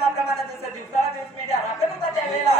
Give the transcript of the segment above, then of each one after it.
प्रमाणात जसं दिवसाला दिवस मीडिया राखत होता त्यावेळेला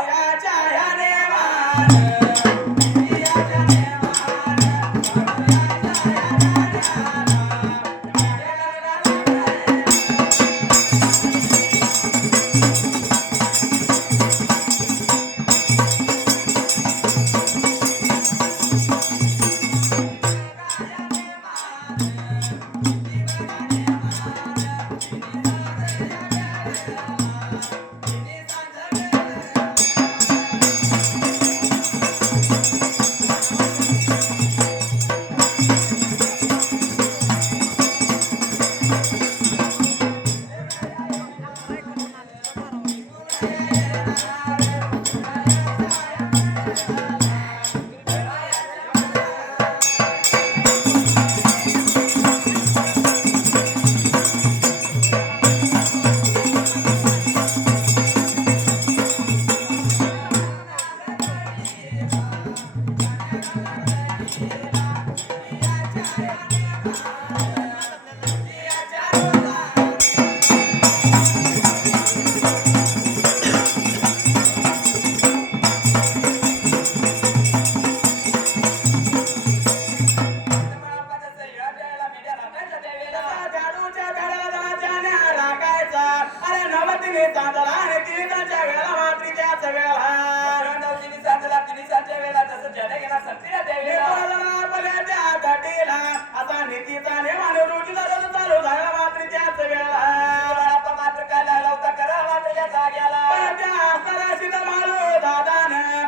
जसं चांदला आणि तिळीच्या वेळेला. मात्रीच्या वेळेला जसं जने गेला पल्याच्या असा नीतीचा नेमान रोजीला रोज चालू झाला मात्री मात्र काय होता करा मात्र या जाग्याला त्या मारू दादानं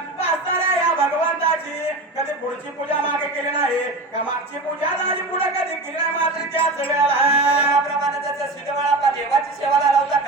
या भगवंताची कधी पुढची पूजा मागे केली नाही का मागची पूजा झाली पुढे कधी केली नाही मात्र त्याच वेळेला त्याप्रमाणे जसं देवाची सेवा लावता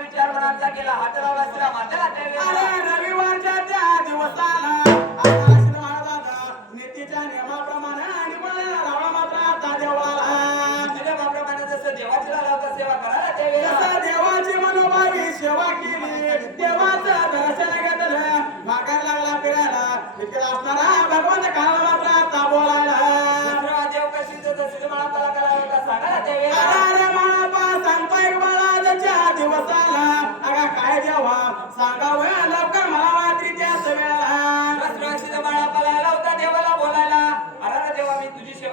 विचार मनाचा केला. हात माथ्याला अरे रविवारच्या त्या दिवसाला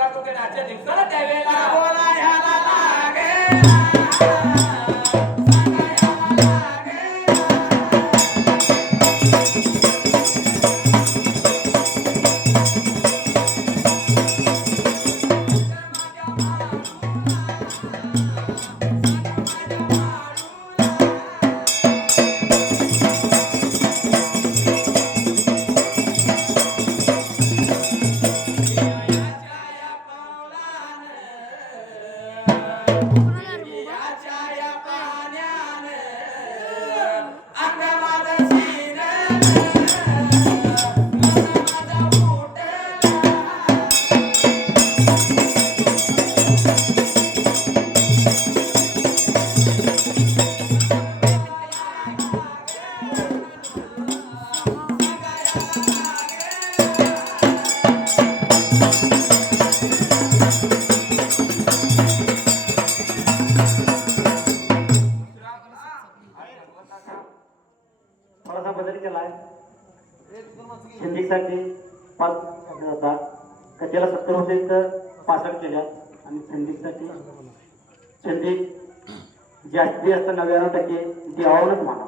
तुझी सेवा आजच्या दिवसाला त्यावेळेला छंदीसाठी पाच होता कथेला सत्तर होते तर पासष्ट केल्या. आणि संधीसाठी छंदी जास्ती असतं नव्याण्णव टक्के देवावरच म्हणा.